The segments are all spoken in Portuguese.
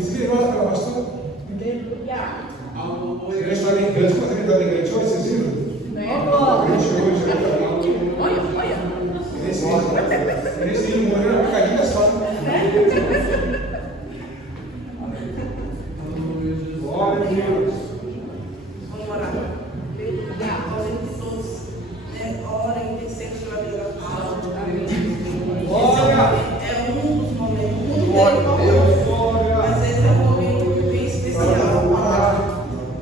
Você viram aquela pastora? A igreja está bem grande, mas a igreja está bem grande hoje, vocês viram? Esse filho morreu na picadinha só. Glória a Deus. Vamos orar. Orem todos. Orem, pensem pela vida da palavra. Glória. É um dos momentos. Mas esse é um momento bem especial.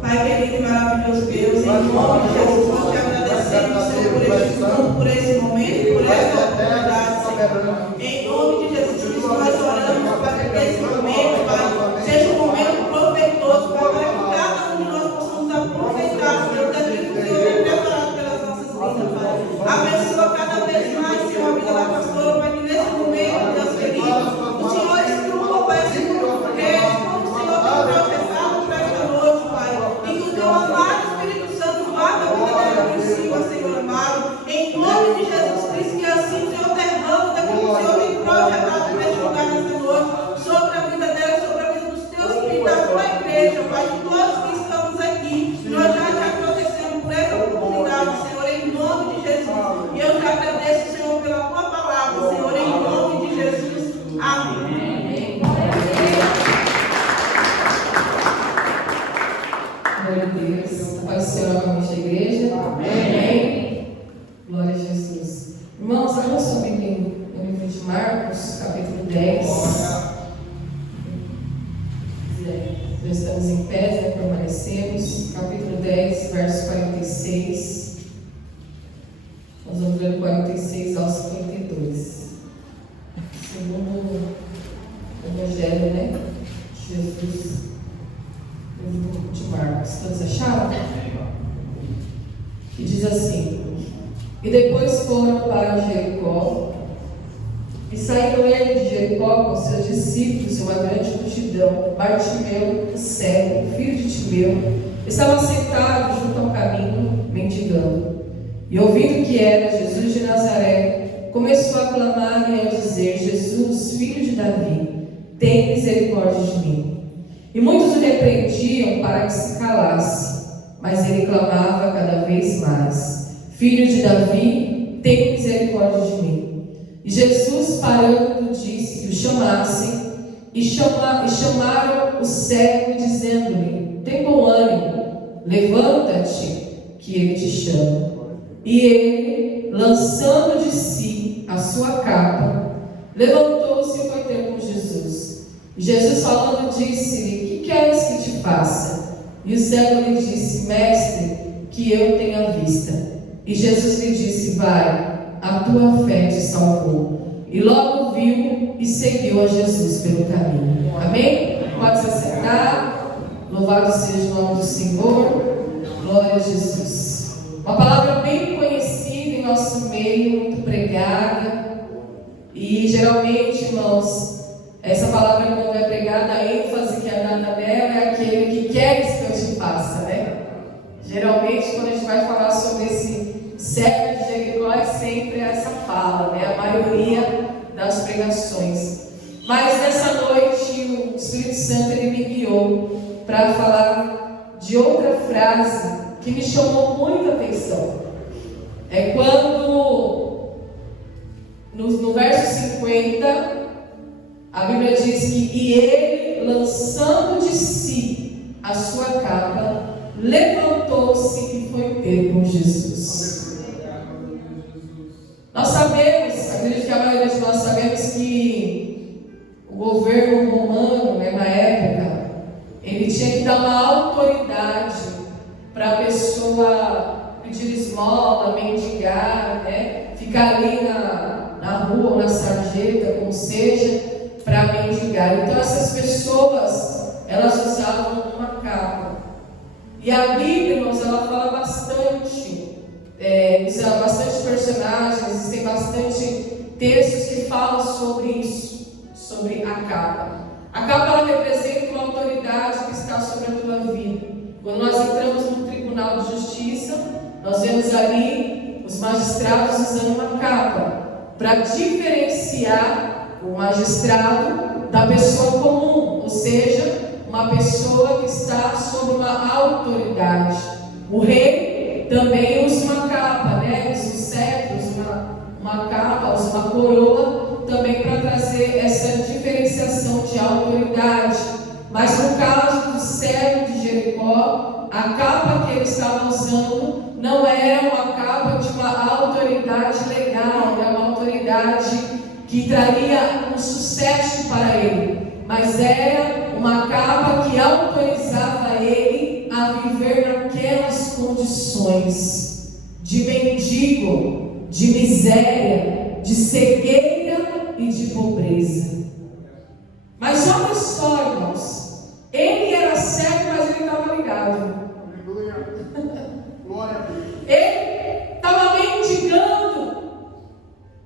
Pai querido e maravilhoso Deus, em nome de Jesus, nós te agradecemos, Senhor, por esse momento, por essa oportunidade, Senhor. Em nome de Jesus Cristo, nós oramos para que esse momento, Pai, seja um momento proveitoso, para que cada um de nós possamos aproveitar, Senhor, daquilo que o Senhor tem preparado pelas nossas vidas, Pai. Abençoa cada vez mais, Senhor, a vida da pastora, para que nesse momento, Deus querido, o Senhor instrua, Pai, esse grupo, como o Senhor tem professado para esta noite, Pai. E que o teu amado Espírito Santo guarda a vida dela por cima, Senhor amado. Em nome de Jesus Cristo, que assim o Senhor derrama daquilo que o Senhor tem projetado neste lugar nesta noite, sobre a vida dela, sobre a vida dos teus filhos, da tua igreja, Pai, de todos que estamos aqui. Nós já te agradecemos por essa oportunidade, Senhor, em nome de Jesus. E eu te agradeço, Senhor, pela tua palavra, Senhor, em nome de Jesus. Amém. Glória a Deus. Paz do Senhor novamente a igreja. Amém. Glória a Jesus. Irmãos, abra sua Bíblia no livro de Marcos, capítulo 10. Já estamos em pé, já permanecemos. Capítulo 10, verso 46. Nós vamos ler 46 ao 52. Segundo o Evangelho, né? Jesus. Livro de Marcos. Todos acharam? Que diz assim: e depois foram para Jericó, e saíram ele de Jericó com seus discípulos e uma grande multidão. Bartimeu, o cego, filho de Timeu, estava sentado junto ao caminho, mendigando. E ouvindo que era Jesus de Nazaré, começou a clamar e a dizer: Jesus, filho de Davi, tem misericórdia de mim. E muitos o repreendiam para que se calasse, mas ele clamava cada vez mais: Filho de Davi, tem misericórdia de mim. E Jesus, parando, disse que o chamassem, e chamaram o cego, dizendo-lhe: tem bom ânimo, levanta-te, que ele te chama. E ele, lançando de si a sua capa, levantou-se e foi ter com Jesus. E Jesus, falando, disse-lhe: que queres que te faça? E o cego lhe disse: Mestre, que eu tenha vista. E Jesus lhe disse: vai, a tua fé te salvou. E logo viu e seguiu a Jesus pelo caminho. Amém? Pode se sentar. Louvado seja o nome do Senhor. Glória a Jesus. Uma palavra bem conhecida em nosso meio, muito pregada. E geralmente, irmãos, essa palavra, quando é pregada, a ênfase que é dada nela é aquele que queres que eu te faça, né? Geralmente, quando a gente vai falar sobre esse cego de Jericó, é sempre essa fala, né? A maioria das pregações. Mas nessa noite, o Espírito Santo ele me guiou para falar de outra frase que me chamou muita atenção. É quando, no verso 50, a Bíblia diz que e ele, lançando de si a sua capa, levantou-se e foi ter com Jesus. Nós sabemos, acredito que a maioria de nós sabemos que o governo romano, né, na época, ele tinha que dar uma autoridade para a pessoa pedir esmola, mendigar, né, ficar ali na rua ou na sarjeta, como seja, para mendigar. Então essas pessoas, elas usavam uma capa. E a Bíblia, irmãos, ela fala bastante, usa bastante personagens, existem bastante textos que falam sobre isso, sobre a capa. A capa, ela representa uma autoridade que está sobre a tua vida. Quando nós entramos no Tribunal de Justiça, nós vemos ali os magistrados usando uma capa para diferenciar o magistrado da pessoa comum, ou seja, uma pessoa que está sob uma autoridade. O rei também usa uma capa, né? Usa um cetro, usa uma capa, usa uma coroa, também para trazer essa diferenciação de autoridade. Mas no caso do servo de Jericó, a capa que ele estava usando não era uma capa de uma autoridade legal, é uma autoridade que traria um sucesso para ele, mas era uma capa que autorizava ele a viver naquelas condições de mendigo, de miséria, de cegueira e de pobreza. Mas olha só, irmãos, ele era cego, mas ele estava ligado. Ele estava mendigando,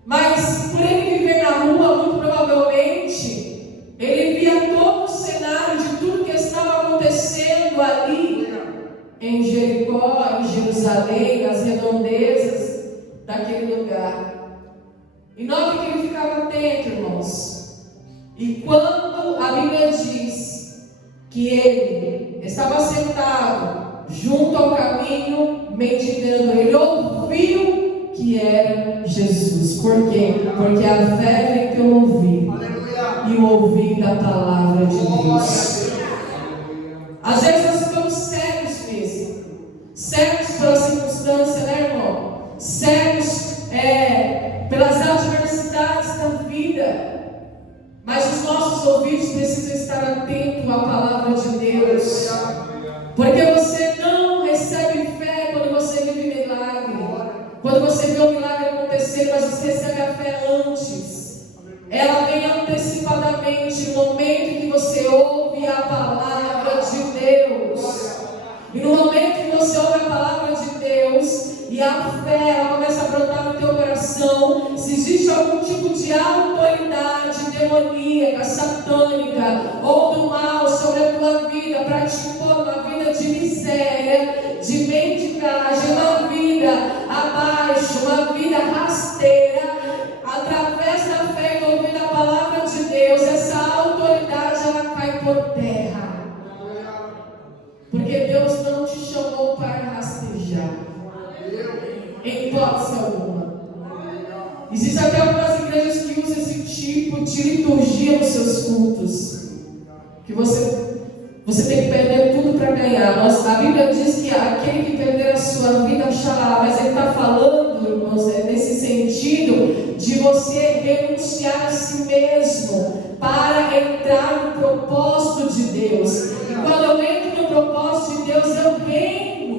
mas por ele viver na rua, muito provavelmente, ele via todo o cenário de tudo que estava acontecendo ali em Jericó, em Jerusalém, nas redondezas daquele lugar. E note que ele ficava atento, irmãos. E quando a Bíblia diz que ele estava sentado junto ao caminho, mendigando, ele ouviu que era Jesus. Por quê? Porque a fé vem pelo ouvir, e o ouvir da palavra de Deus. Às vezes nós ficamos cegos mesmo, cegos pela circunstância, né, irmão? Cegos pelas adversidades da vida. Mas os nossos ouvidos precisam estar atentos à palavra de Deus. Porque você não recebe fé quando você vive milagre. Quando você vê o milagre acontecer, mas você recebe a fé antes. Ela vem antecipadamente no momento em que você ouve a palavra de Deus. E no momento que você ouve a palavra de Deus, e a fé ela começa a brotar no teu coração, se existe algum tipo de autoridade demoníaca, satânica ou do mal sobre a tua vida, para te impor uma vida de miséria, de mendigagem, uma vida abaixo, uma vida rasteira, através da fé e ouvir a palavra de Deus, essa autoridade ela cai por terra. Porque Deus não te chamou para rastejar, em hipótese alguma. Existem até algumas igrejas que usam esse tipo de liturgia nos seus cultos, que você tem que perder tudo para ganhar. A Bíblia diz que aquele que perder a sua vida achará, mas ele está falando, irmãos, nesse sentido de você renunciar a si mesmo para entrar no propósito de Deus. E quando eu entro no propósito de Deus, eu reino.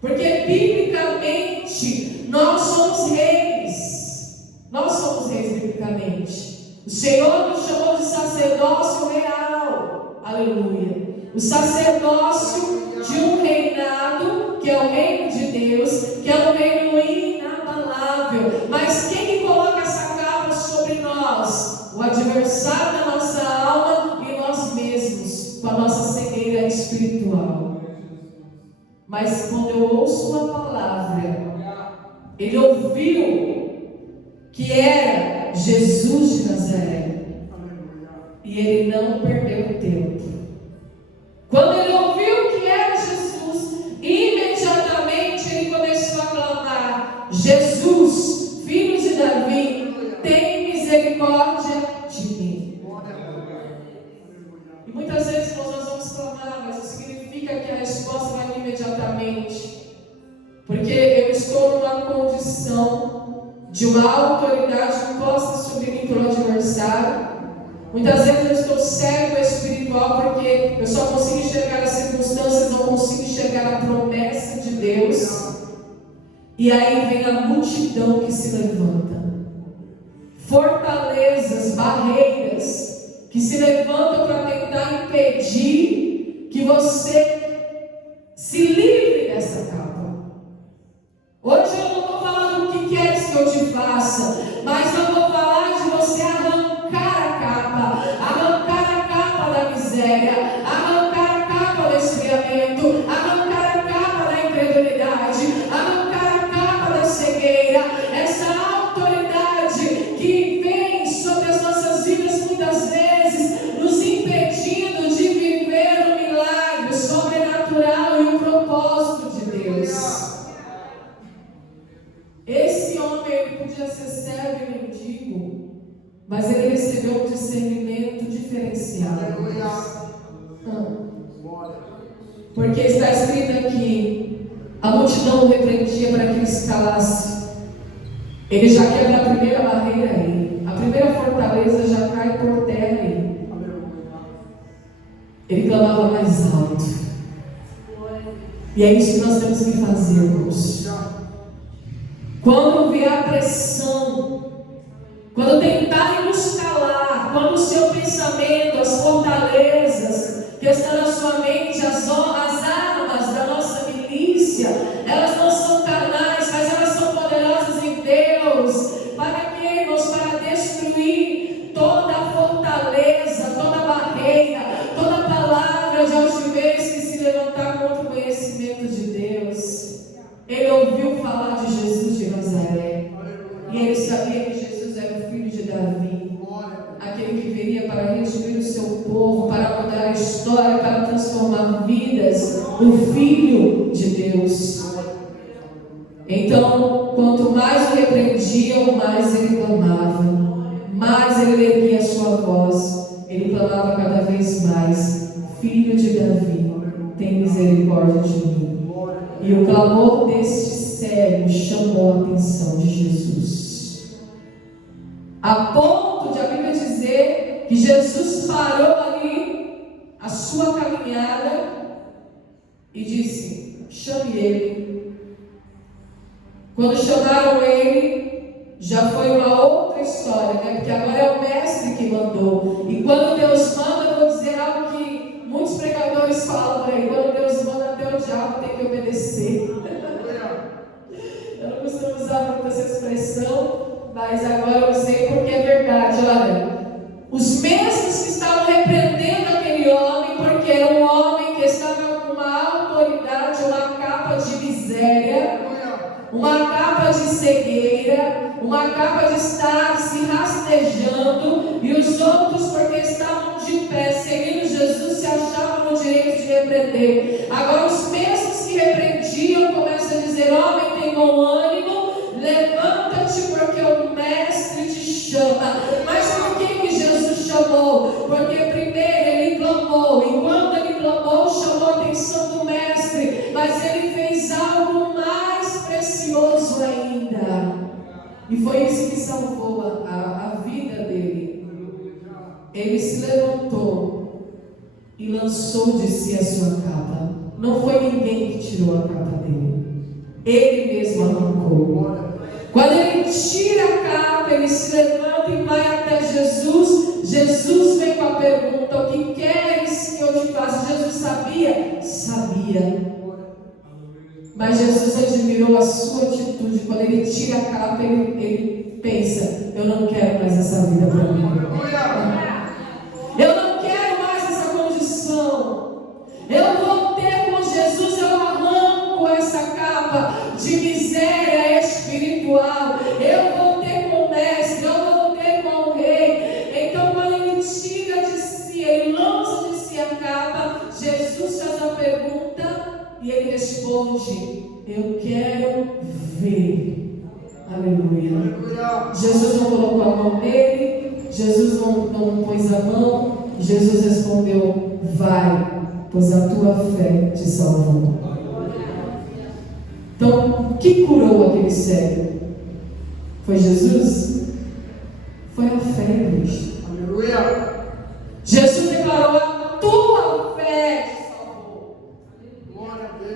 Porque biblicamente nós somos reis. Nós somos reis biblicamente. O Senhor nos chamou de sacerdócio real. Aleluia. O sacerdócio de um reinado, que é o reino de Deus, que é um reino inabalável. Mas quem que coloca essa capa sobre nós? O adversário da nossa alma e nós mesmos, com a nossa cegueira espiritual. Mas quando eu ouço uma palavra, ele ouviu que era Jesus de Nazaré, e ele não perdeu tempo. Quando ele ouviu que era Jesus, imediatamente ele começou a clamar: Jesus, filho de Davi, tem misericórdia de mim. E muitas vezes nós vamos clamar, mas não significa que a resposta vai vir imediatamente, porque eu estou numa condição de uma autoridade imposta sobre mim pelo adversário. Muitas vezes eu estou cego espiritual porque eu só consigo enxergar as circunstâncias, não consigo enxergar a promessa de Deus. E aí vem a multidão que se levanta, fortalezas, barreiras que se levantam para tentar impedir que você se livre dessa capa. Hoje eu não vou falar do que queres que eu te faça, mas eu vou falar de você arrancar a capa da miséria, arrancar a capa do esfriamento, arrancar a capa da incredulidade, arrancar a capa da cegueira, essa autoridade que vem sobre as nossas vidas muitas vezes nos impedir especial. Porque está escrito aqui: a multidão o repreendia para que ele se calasse. Ele já quebra a primeira barreira aí. A primeira fortaleza já cai por terra aí. Ele clamava mais alto. E é isso que nós temos que fazer, irmãos. Quando vier a pressão, quando tentarem nos calar, quando o seu pensamento, as fortalezas que estão na sua mente, as armas da nossa milícia, elas não são carnais, mas elas são poderosas em Deus. Para quê, irmãos? Para destruir toda a fortaleza, toda a barreira, toda a palavra de altivez que se levantar contra o conhecimento de Deus. Ele ouviu falar de Jesus de Nazaré, e ele sabia que Jesus era o filho de Davi, aquele que viria para redimir o seu povo, para mudar a história, para transformar vidas, o Filho de Deus. Então, quanto mais o repreendiam, mais ele clamava, mais ele erguia a sua voz, ele clamava cada vez mais: Filho de Davi, tem misericórdia de mim. E o clamor deste cego chamou a atenção de Jesus, a ponto de a Bíblia dizer que Jesus parou ali a sua caminhada e disse: chame ele. Quando chamaram ele, já foi uma outra história, né? Porque agora é o mestre que mandou. E quando Deus manda, eu vou dizer algo que muitos pregadores falam por aí: quando Deus manda, até o diabo tem que obedecer. Eu não costumo usar muito essa expressão, mas agora eu sei porque é verdade. Olha, os mesmos que estavam repreendendo aquele homem, porque era um homem que estava com uma autoridade, uma capa de miséria, uma capa de cegueira, uma capa de estar se rastejando, e os outros, porque estavam de pé seguindo Jesus, se achavam no direito de repreender. Agora os mesmos que repreendiam começam a dizer: homem, tem bom ânimo, levanta-te, porque o mestre te chama. Mas por que Jesus chamou? Porque primeiro ele clamou, e quando ele clamou, chamou a atenção do mestre, mas ele fez algo mais precioso ainda, e foi isso que salvou a vida dele. Ele se levantou e lançou de si a sua capa. Não foi ninguém que tirou a capa dele, ele mesmo arrancou. Quando ele tira a capa, ele se levanta e vai até Jesus. Jesus vem com a pergunta: o que queres que eu te faça? Jesus sabia? Sabia. Mas Jesus admirou a sua atitude. Quando ele tira a capa, ele pensa: eu não quero mais essa vida para mim. Eu não quero mais essa condição. Eu vou ter com Jesus, eu arranco essa capa de miséria espiritual. Eu vou ter com o mestre, eu vou ter com o rei. Então, quando ele tira de si, ele lança de si a capa, Jesus faz a pergunta e ele responde: eu quero ver. Aleluia. Jesus não colocou a mão nele, Jesus não pôs a mão. Jesus respondeu: vai, pois a tua fé te salvou. Então, o que curou aquele cego? Foi Jesus? Foi a fé, igreja. Aleluia. Jesus declarou: a tua fé te salvou.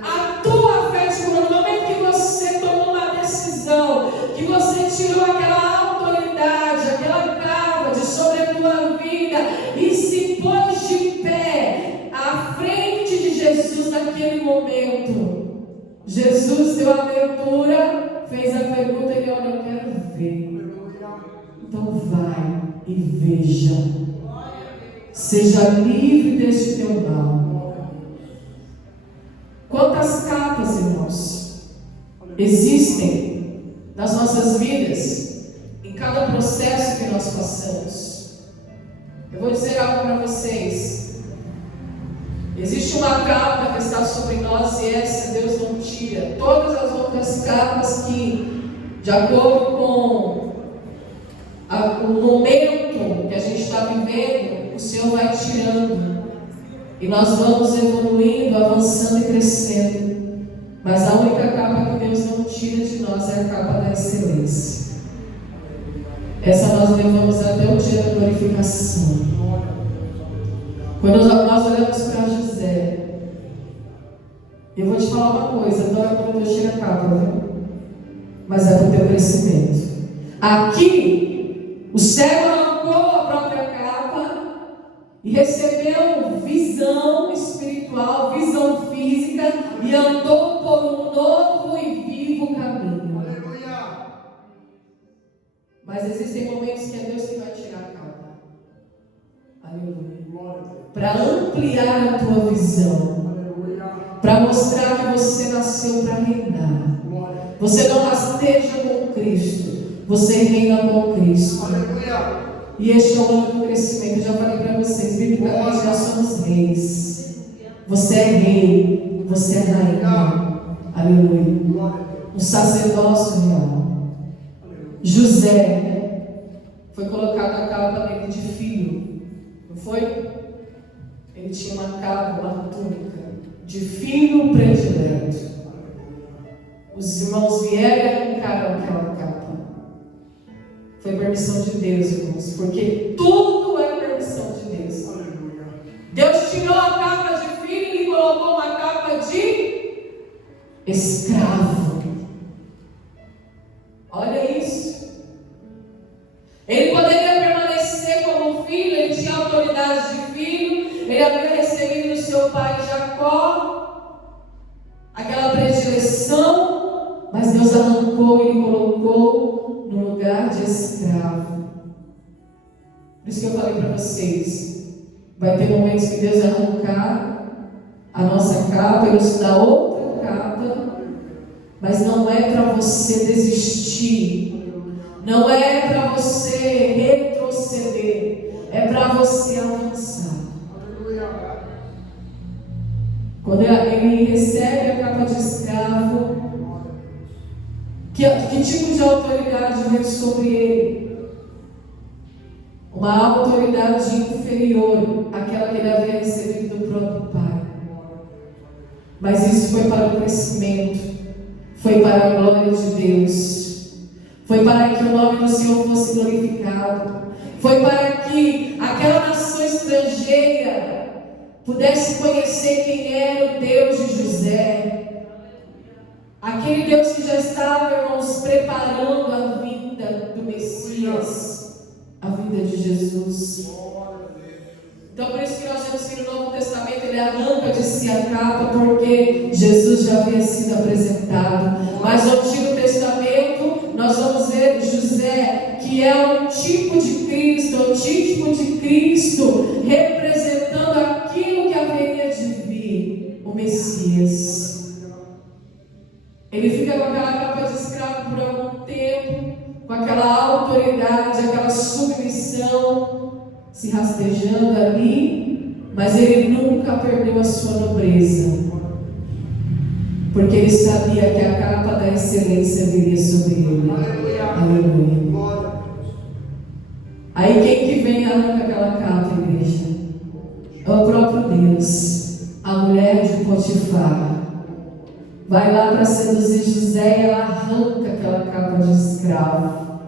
A tua fé te curou. No momento que você tomou uma decisão, que você tirou aquela autoridade, aquela capa de sobre a tua vida e se pôs de pé à frente de Jesus naquele momento, Jesus deu a abertura, fez a pergunta e ele: olha, eu quero ver. Então vai e veja. Seja livre deste teu mal. Quantas capas, irmãos, existem nas nossas vidas, em cada processo que nós passamos. Eu vou dizer algo para vocês. Existe uma capa que está sobre nós e essa Deus não tira. Todas as outras capas que, de acordo com o momento que a gente está vivendo, o o Senhor vai tirando. E nós vamos evoluindo, avançando e crescendo. Mas a única capa que Deus não tira de nós é a capa da excelência. Essa nós levamos até o dia da glorificação. Quando nós olhamos para José, eu vou te falar uma coisa, não é quando eu tiro a capa, viu? Mas é para o teu crescimento. Aqui, o cego arrancou a própria capa e recebeu visão espiritual, visão física e andou por um novo e vivo caminho. Aleluia. Mas existem momentos que é Deus que vai tirar a capa. Aleluia. Para ampliar a tua visão. Para mostrar que você nasceu para reinar. Você não rasteja com Cristo, você reina com Cristo. Aleluia. E este é o nome do crescimento. Eu já falei para vocês, biblicamente nós somos reis. Você é rei, você é rainha. Aleluia. Um sacerdócio real. José foi colocado a capa nele de filho, não foi? Ele tinha uma capa, uma túnica de filho predileto. Os irmãos vieram e arrancaram aquela capa. Foi permissão de Deus, irmãos, porque tudo é permissão de Deus. Deus tirou a capa de filho e colocou uma capa de escravo. Olha isso. Ele poderia permanecer como filho, ele tinha autoridade de filho, ele havia recebido do seu pai Jacó aquela predileção, mas Deus arrancou e colocou no lugar de escravo. Por isso que eu falei para vocês, vai ter momentos que Deus vai arrancar a nossa capa e nos dá outra capa, mas não é para você desistir, não é para você retroceder, é para você avançar. Quando ele recebe a capa de escravo, que tipo de autoridade veio sobre ele? Uma autoridade inferior àquela que ele havia recebido do próprio pai. Mas isso foi para o crescimento, foi para a glória de Deus, foi para que o nome do Senhor fosse glorificado, foi para que aquela nação estrangeira pudesse conhecer quem era o Deus de José. Aquele Deus que já estava, irmãos, preparando a vinda do Messias, a vinda de Jesus. Então, por isso que nós vemos que no Novo Testamento ele arranca de si a capa, porque Jesus já havia sido apresentado. Mas no Antigo Testamento, nós vamos ver José, que é um tipo de Cristo, um tipo de Cristo, representando aquilo que haveria de vir, o Messias. Ele fica com aquela capa de escravo por algum tempo, com aquela autoridade, aquela submissão, se rastejando ali, mas ele nunca perdeu a sua nobreza, porque ele sabia que a capa da excelência viria sobre ele. Aleluia. Aí quem que vem e arranca aquela capa, igreja? É o próprio Deus, a mulher de Potifar. Vai lá para seduzir José e ela arranca aquela capa de escravo,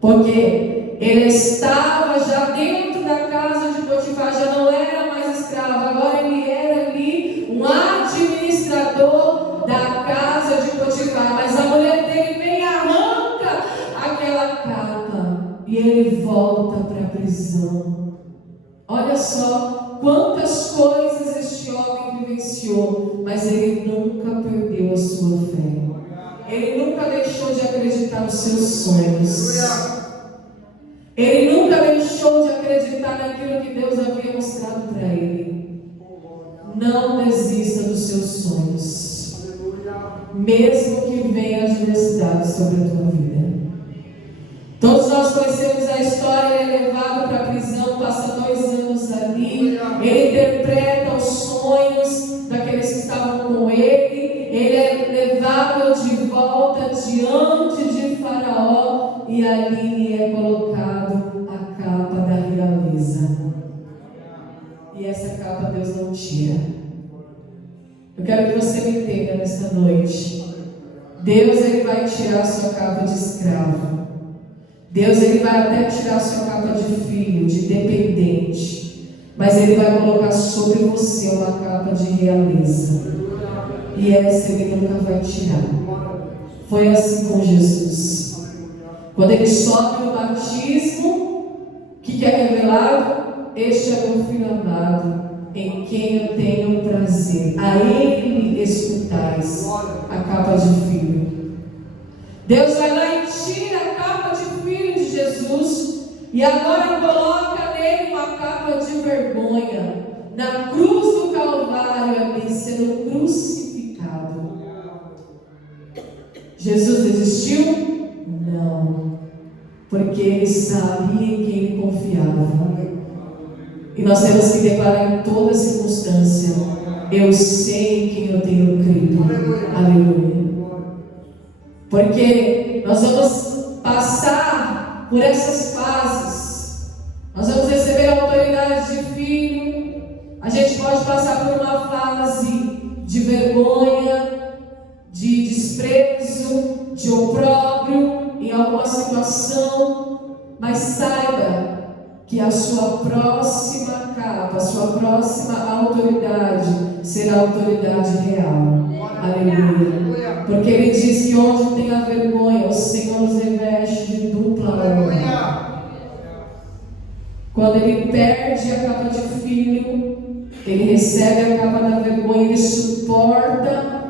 porque ele estava já dentro da casa de Potifar, já não era mais escravo, agora ele era ali um administrador da casa de Potifar. Mas a mulher dele vem e arranca aquela capa e ele volta para a prisão. Olha só quantas coisas este homem vivenciou, mas ele nunca perdeu a sua fé. Ele nunca deixou de acreditar nos seus sonhos. Ele nunca deixou de acreditar naquilo que Deus havia mostrado para ele. Não desista dos seus sonhos, mesmo que venha adversidade sobre a tua vida. Todos nós conhecemos a história. Ele é levado para a prisão, passa 2 anos ali, ele interpreta os sonhos daqueles que estavam com ele, ele é levado de volta diante de Faraó, e ali é colocado a capa da realeza. e essa capa Deus não tira. Eu quero que você me entenda nesta noite. Deus, Ele vai tirar a sua capa de escravo. Deus, Ele vai até tirar a sua capa de filho, de dependente. Mas Ele vai colocar sobre você uma capa de realeza. E essa Ele nunca vai tirar. Foi assim com Jesus. Quando Ele sobe no batismo, o que é revelado? Este é meu filho amado, em quem eu tenho prazer. A Ele escutais a capa de filho. Deus vai lá e tira a capa de filho de Jesus e agora coloca nele uma capa de vergonha. Na cruz do Calvário, ali sendo crucificado. Jesus desistiu? Não. Porque Ele sabia em quem Ele confiava. E nós temos que declarar em toda circunstância: eu sei em quem eu tenho crido. Aleluia. Porque nós vamos passar por essas fases. Nós vamos receber a autoridade de filho. A gente pode passar por uma fase de vergonha, de desprezo, de opróbrio em alguma situação. Mas saiba que a sua próxima capa, a sua próxima autoridade será a autoridade real. Aleluia. Porque Ele diz que onde tem a vergonha, o Senhor nos reveste de dupla honra. Quando Ele perde a capa de filho, Ele recebe a capa da vergonha, Ele suporta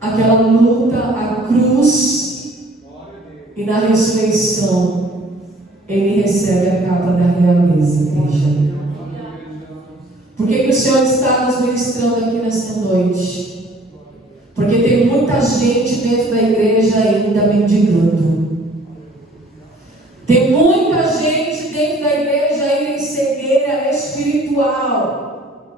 aquela luta, a cruz, e na ressurreição Ele recebe a capa da realeza, igreja. Por que o Senhor está nos ministrando aqui nesta noite? Porque tem muita gente dentro da igreja ainda mendigando. Tem muita gente dentro da igreja ainda em cegueira espiritual,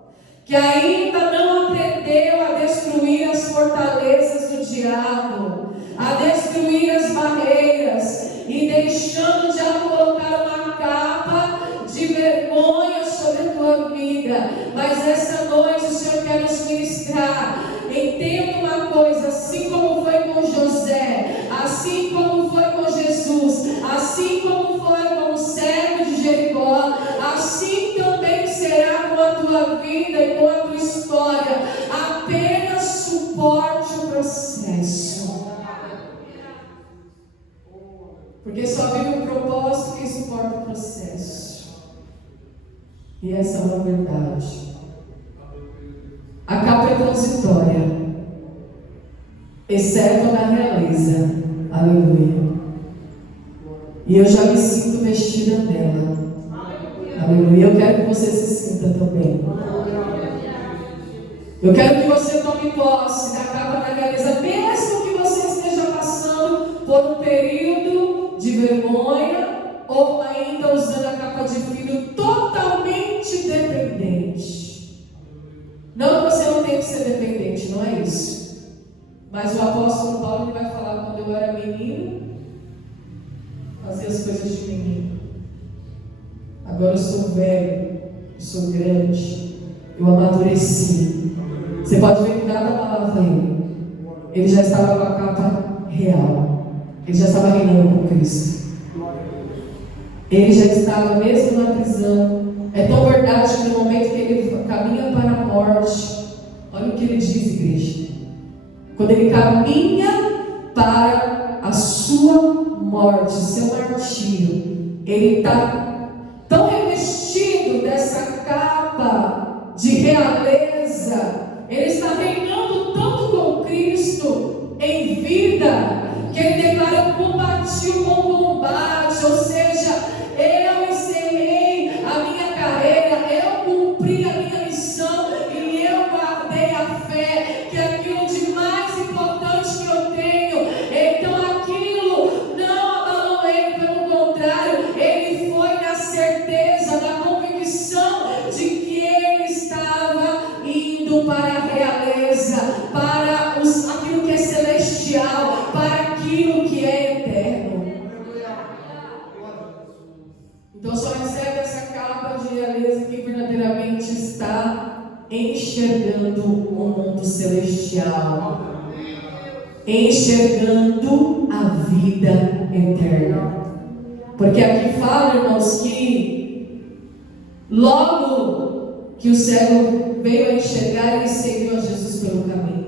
que ainda não aprendeu a destruir as fortalezas do diabo, a destruir as barreiras, e deixando de colocar uma capa de vergonha sobre a tua vida. Mas essa noite o Senhor quer nos ministrar. Entenda uma coisa: assim como foi com José, assim como foi com Jesus, assim como foi com o servo de Jericó, assim também será com a tua vida e com a tua história. Apenas suporte o processo. Porque só vive um propósito quem suporta o processo. E essa é uma verdade. A capa é transitória, exceto na realeza. Aleluia. E eu já me sinto vestida dela. Aleluia. Eu quero que você se sinta também. Eu quero que você tome posse da capa da realeza, mesmo que você esteja passando por um período de vergonha, ou ainda usando a capa de filho totalmente dependente. Não que você não tenha que ser dependente, não é isso. Mas o apóstolo Paulo vai falar: quando eu era menino, fazia as coisas de menino. Agora eu sou velho, eu sou grande, eu amadureci. Você pode ver que nada abalava ele. Ele já estava com a capa real. Ele já estava reinando com Cristo. Ele já estava mesmo na prisão. É tão verdade que no momento que ele caminha para a morte, olha o que ele diz, igreja. Quando ele caminha para a sua morte, seu martírio, ele está tão revestido dessa capa de realeza, ele está reinando tanto com Cristo em vida, que ele declara: eu combati o bom combate, ou seja, eu encerrei a minha carreira, eu cumpri a minha missão e eu guardei a fé, que é aquilo de mais importante que eu tenho. Então aquilo não abalou ele, pelo contrário, ele foi na certeza, na convicção de que ele estava indo para a realeza, para aquilo que é celestial, para aquilo que é eterno. Então só recebe essa capa de realeza quem verdadeiramente está enxergando o mundo celestial, enxergando a vida eterna. Porque aqui fala, irmãos, que logo que o cego veio a enxergar, ele seguiu a Jesus pelo caminho.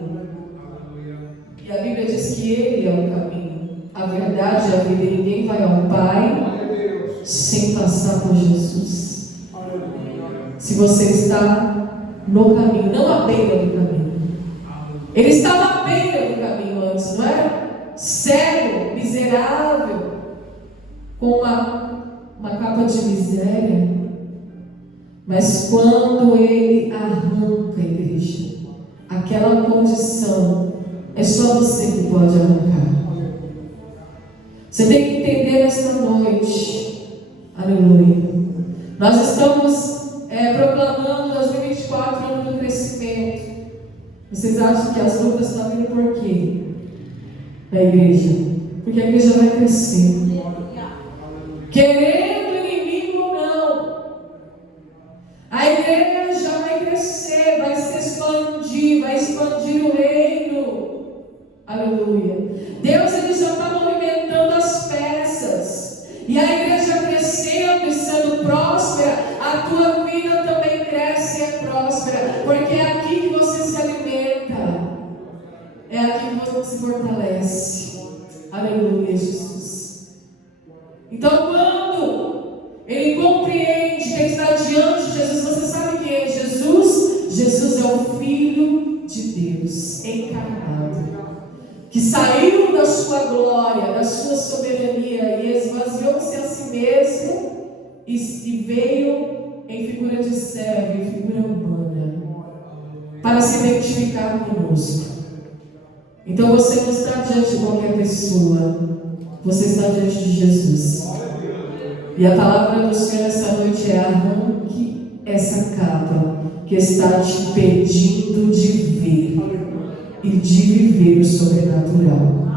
E a Bíblia diz que Ele é o caminho, a verdade e a vida. Ninguém vai ao Pai sem passar por Jesus. Se você está no caminho, não à beira do caminho. Ele estava à beira do caminho antes, não era? Cego, miserável, com uma capa de miséria. Mas quando ele arranca, igreja, aquela condição, é só você que pode arrancar. Você tem que entender esta noite, aleluia. Nós estamos proclamando 2024 ano do crescimento. Vocês acham que as lutas estão vindo por quê? Da igreja? Porque a igreja vai crescer. Querendo o inimigo ou não, a igreja vai crescer, vai se expandir, vai expandir o reino. Aleluia. Deus, ele já está movimentando as peças. E a igreja crescendo e sendo próspera, a tua vida também cresce e é próspera. Porque é aqui que você se alimenta. É aqui que você se fortalece. Aleluia, Jesus. Então, quando ele compreende que ele está diante de Jesus, você sabe quem é Jesus? Jesus é o Filho de Deus encarnado, que saiu da sua glória, da sua soberania e esvaziou-se a si mesmo e veio em figura de servo, em figura humana, para se identificar conosco. Então você não está diante de qualquer pessoa, você está diante de Jesus. E a palavra do Senhor essa noite é: arranque essa capa que está te impedindo de ver e de viver o sobrenatural.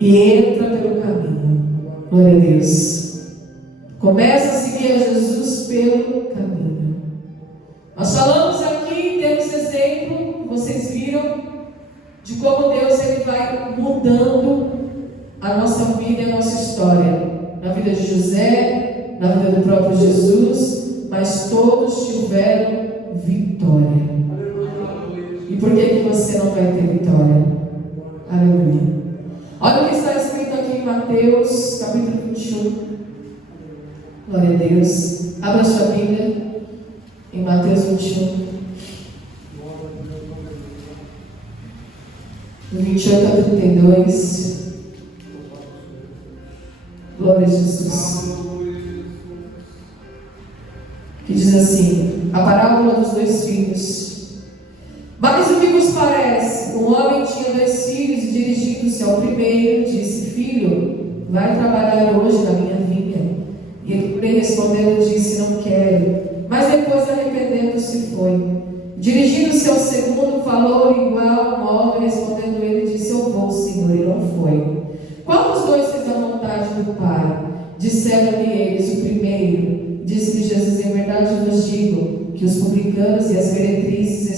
E entra pelo caminho. Glória a Deus. Começa a seguir a Jesus pelo caminho. Nós falamos aqui, temos exemplo, vocês viram, de como Deus ele vai mudando a nossa vida e a nossa história. Na vida de José, na vida do próprio Jesus, mas todos tiveram vitória. E por que você não vai ter vitória? Aleluia. Olha o que está escrito aqui em Mateus, capítulo 21. Glória a Deus. Abra sua Bíblia em Mateus 21. Do 28 a 32. Glória a Jesus. Que diz assim: a parábola dos dois filhos. Mas o que vos parece? Um homem tinha 2 filhos e, dirigindo-se ao primeiro, disse: Filho, vai trabalhar hoje na minha vinha. E ele respondendo disse: Não quero. Mas depois, arrependendo-se, foi. Dirigindo-se ao segundo, falou igual modo, respondendo ele, disse: Eu vou, Senhor, e não foi. Qual dos dois fez a vontade do Pai? Disseram-lhe eles: O primeiro. Disse-lhe Jesus: Em verdade vos digo que os publicanos e as meretrizes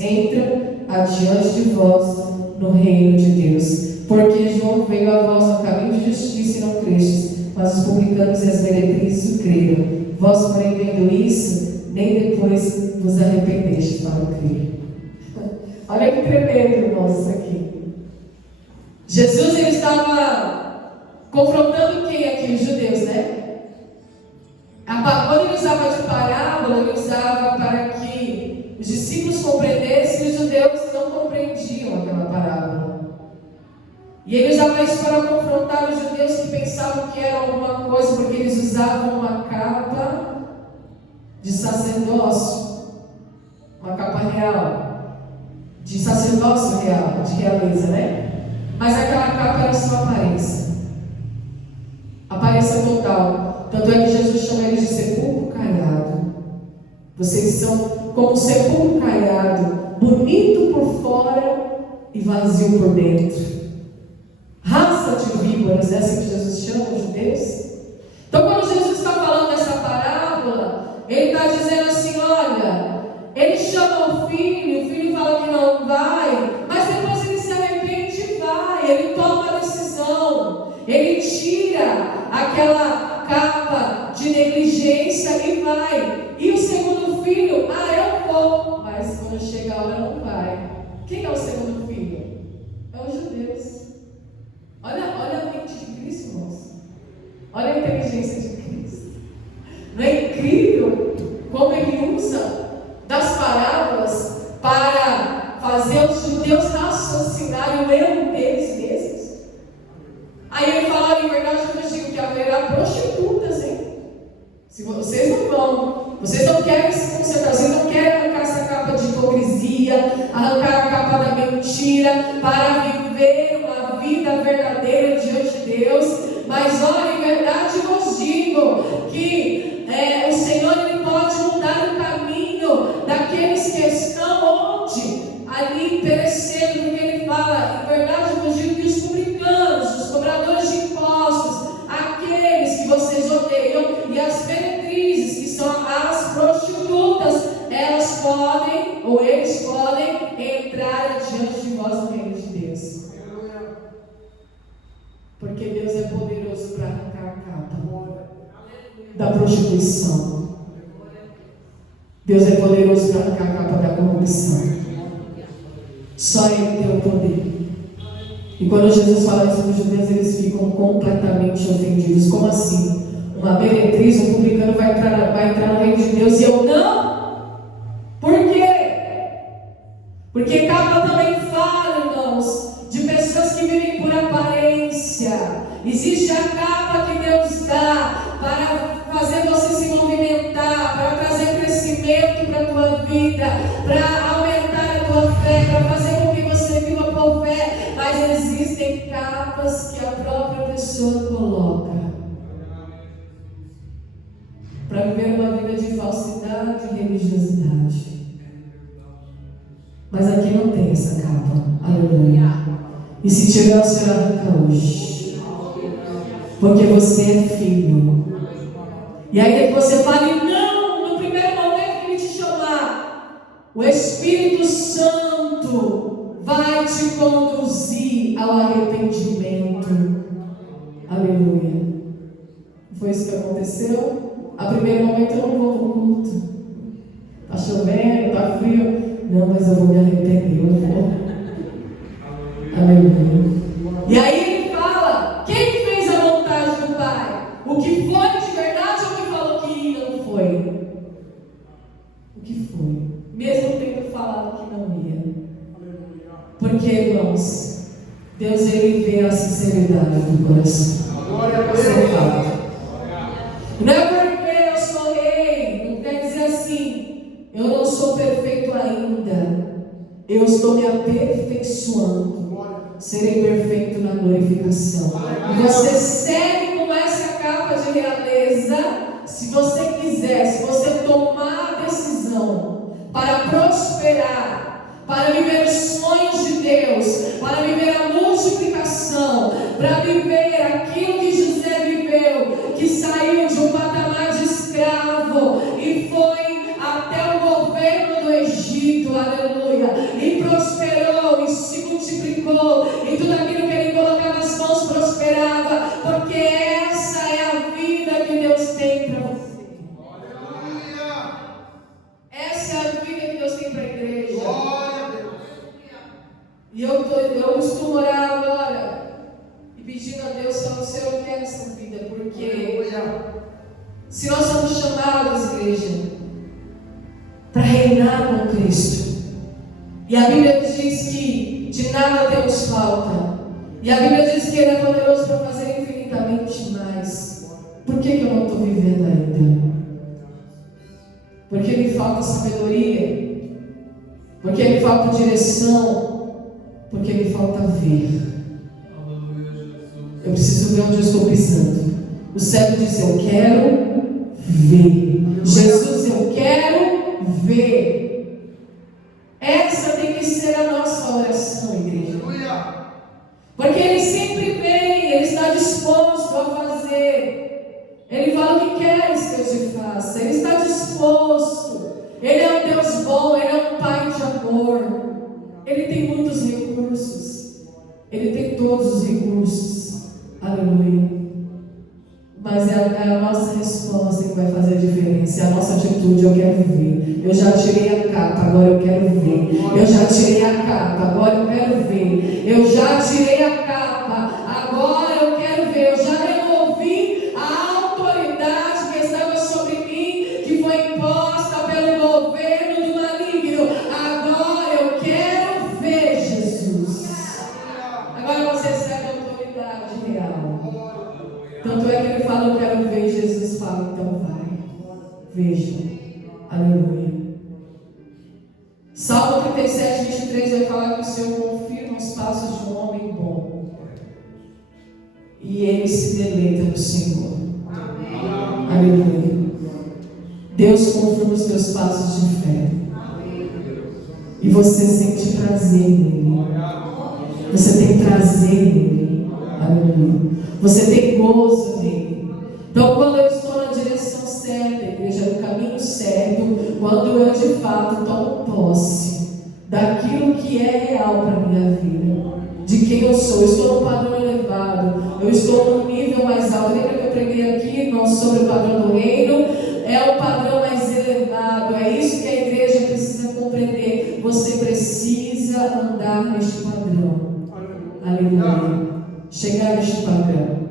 entram adiante de vós no reino de Deus. Porque João veio a vós no caminho de justiça e não crestes, mas os publicanos e as meretrizes o creram. Vós, porém, vendo isso, nem depois vos arrependeste para o crer. Olha que tremendo, irmãos, isso aqui. Jesus ele estava confrontando quem aqui? Os judeus, né? Quando ele usava de parábola, ele usava para que os discípulos compreendessem e os judeus não compreendiam aquela parábola. E ele usava isso para confrontar os judeus que pensavam que era alguma coisa, porque eles usavam uma capa de sacerdócio, uma capa real, de sacerdócio real, de realeza, né? Mas aquela capa era só aparência, aparência total. Tanto é que Jesus chama eles de sepulcro caiado. Vocês são como um sepulcro caiado, bonito por fora e vazio por dentro. Raça de víboras, é assim que Jesus chama os judeus? Então, quando Jesus está falando dessa parábola, Ele está dizendo assim: olha, ele chama o filho fala que não vai, mas depois ele se arrepende e vai, ele toma a decisão, ele tira aquela capa de negligência e vai. E o segundo filho, eu vou, mas quando chega a hora não vai. Quem é o segundo filho? É os judeus. Olha a mente de Cristo, irmãos. Olha a inteligência de Cristo. Não é incrível como ele usa das parábolas para fazer os judeus raciocinarem o erro deles mesmos? Aí ele fala: em verdade eu vos digo que haverá prostitutas, hein? Se vocês não vão, vocês não querem se consertar, vocês não querem arrancar essa capa de hipocrisia, arrancar a capa da mentira, para viver uma vida verdadeira diante de Deus. Mas olha, em verdade vos digo que o Senhor ele pode mudar o caminho daqueles que estão onde? Ali perecendo, porque ele fala: em verdade vos digo que os publicanos, os cobradores de impostos, aqueles que vocês odeiam, e as meretrizes, que são as prostitutas, elas podem, ou eles podem, entrar diante de vós no reino de Deus. Porque Deus é poderoso para arrancar a capa da prostituição. Deus é poderoso para arrancar a capa da corrupção. Só Ele tem o poder. E quando Jesus fala isso para os judeus, eles ficam completamente ofendidos. Como assim? Uma meretriz, um publicano vai entrar no reino de Deus e eu não? Por quê? Porque capa também fala, irmãos, de pessoas que vivem por aparência. Existe a capa que Deus dá para fazer você se movimentar, para trazer crescimento para a tua vida, para aumentar a tua fé, para fazer com que você viva por fé. Mas existem capas que a própria pessoa coloca para viver uma vida de falsidade e religiosidade. Mas aqui não tem essa capa. Aleluia. E se tiver, o Senhor arranca hoje. Porque você é filho. E aí você fala: não, no primeiro momento que Ele te chamar, o Espírito Santo vai te conduzir ao arrependimento. Aleluia. Foi isso que aconteceu? A primeiro momento eu não vou no culto. Está chovendo, está frio. Não, mas eu vou me arrepender, eu vou. Aleluia. E aí ele fala: quem fez a vontade do Pai? O que foi de verdade ou o que falou que não foi? O que foi, mesmo tendo falado que não ia. Porque, irmãos, Deus ele vê a sinceridade do coração. Não é porque eu sou rei, não quer dizer assim, eu não sou perfeito ainda. Eu estou me aperfeiçoando. Serei perfeito na glorificação. E você segue com essa capa de realeza, se você quiser, se você tomar a decisão para prosperar, para viver os sonhos de Deus, para viver a multiplicação, para viver aquilo que José viveu, que saiu de um patamar de escravo e foi até o governo do Egito, aleluia, e prosperou e se multiplicou, e tudo aquilo que ele colocava nas mãos prosperava, porque essa é a vida que Deus tem para você. Essa é a vida que Deus tem para a igreja. E eu costumo orar agora e pedindo a Deus: o Senhor quer essa vida, porque se nós somos chamados, igreja, para reinar com Cristo, e a Bíblia diz que de nada temos falta, e a Bíblia diz que Ele é poderoso para fazer infinitamente mais. Por que eu não estou vivendo ainda? Porque me falta sabedoria, porque me falta direção, porque me falta ver. Eu preciso ver onde eu estou pisando. O cego diz: eu quero ver. Jesus, eu quero ver. Essa tem que ser a nossa oração, igreja. Porque Ele sempre vem, Ele está disposto a fazer. Ele fala: o que queres que eu te faça? Ele está disposto disposto. Ele é um Deus bom, Ele é um Pai de amor. Ele tem muitos recursos. Ele tem todos os recursos. Aleluia. Mas é a nossa resposta que vai fazer a diferença. É a nossa atitude. Eu quero ver. Eu já tirei a capa, agora eu quero ver. Eu já tirei a capa, agora eu quero ver. Eu já tirei a capa, agora eu quero ver. Eu já removi a autoridade que estava sobre mim, que foi imposta pelo governo do maligno. Agora eu quero ver Jesus. Agora você recebe a autoridade real. Tanto é que ele fala, eu quero ver. Jesus fala, então vai. Veja. Aleluia. Salmo 37, 23 vai falar que o Senhor confirma os passos de um homem bom. E ele se deleita no Senhor. Aleluia. Deus confirma os teus passos de fé. E você sente prazer nele. Você tem prazer nele. Aleluia. Você tem gozo nele. Então, quando eu estou na direção certa, igreja, no caminho certo, quando eu de fato tomo posse daquilo que é real para a minha vida, de quem eu sou, eu estou num padrão elevado, eu estou num nível mais alto. Lembra que eu preguei aqui, irmão, sobre o padrão do reino? É o padrão mais elevado. É isso que a igreja precisa compreender. Você precisa andar neste padrão. Aleluia. Chegar neste padrão.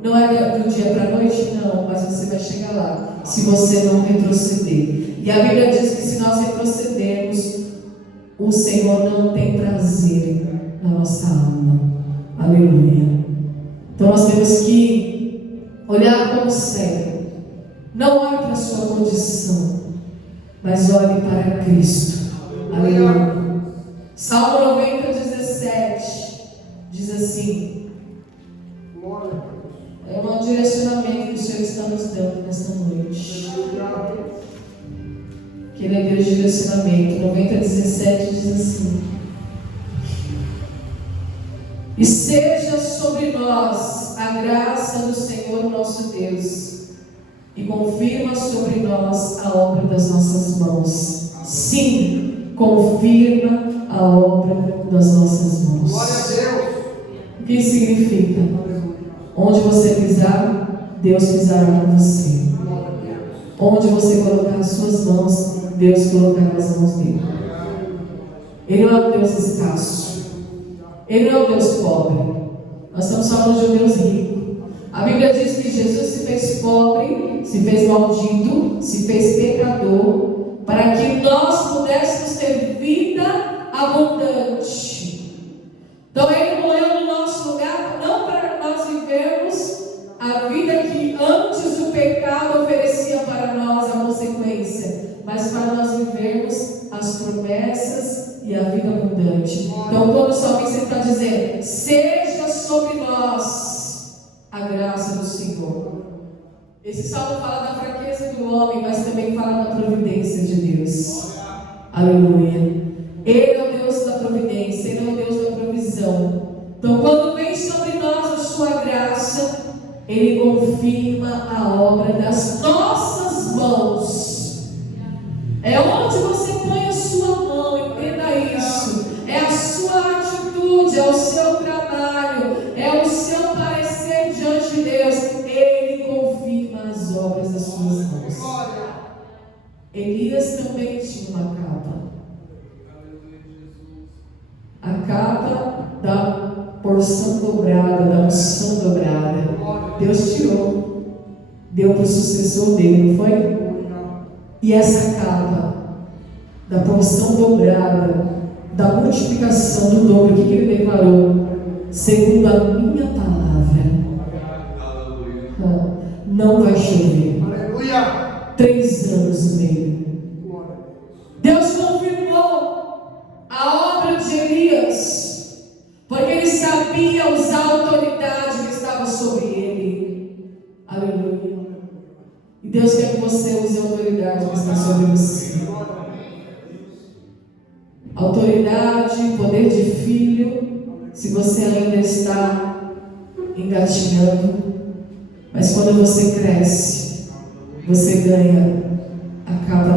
Não é do dia para a noite, não, mas você vai chegar lá, se você não retroceder. E a Bíblia diz que se nós retrocedermos, o Senhor não tem prazer na nossa alma. Aleluia. Então nós temos que olhar como cego. Não olhe para a sua condição, mas olhe para Cristo. Aleluia. Salmo 90, 17 diz assim. É um direcionamento que o Senhor está nos dando nesta noite. Que Ele é Deus de direcionamento. 90, 17 diz assim: e seja sobre nós a graça do Senhor nosso Deus, e confirma sobre nós a obra das nossas mãos. Sim, confirma a obra das nossas mãos. Glória a Deus. O que significa? Onde você pisar, Deus pisará com você. Onde você colocar as suas mãos, Deus colocará as mãos dele. Ele não é um Deus escasso. Ele não é um Deus pobre. Nós estamos falando de um Deus rico. A Bíblia diz que Jesus se fez pobre, se fez maldito, se fez pecador, para que nós pudéssemos ter vida abundante. Então Ele morreu no nosso lugar, não para nós vivermos a vida que antes o pecado oferecia para nós, a consequência, mas para nós vivermos as promessas e a vida abundante. Então quando o salmista está dizendo, seja sobre nós a graça do Senhor. Esse salmo fala da fraqueza do homem, mas também fala da providência de Deus. Aleluia. Ele é o Deus da providência, Ele é o Deus da provisão. Então quando vem sobre nós a sua graça, Ele confirma a obra das nossas mãos. É onde você põe a sua mão, entenda isso. É a sua atitude, é o seu trabalho, é o seu parecer diante de Deus. Ele confirma as obras das suas mãos. Elias também tinha uma capa. A capa da porção dobrada, da unção dobrada. Deus tirou, deu para o sucessor dele, não foi? E essa capa da porção dobrada, da multiplicação do dobro, o que ele declarou? Segundo a minha palavra, não vai chover. 3 anos e meio. Deus confirmou a obra de Elias, porque ele sabia usar a autoridade que estava sobre ele. Aleluia. E Deus quer que você use a autoridade que está sobre você. Autoridade, poder de filho, se você ainda está engatinhando, mas quando você cresce, você ganha a capa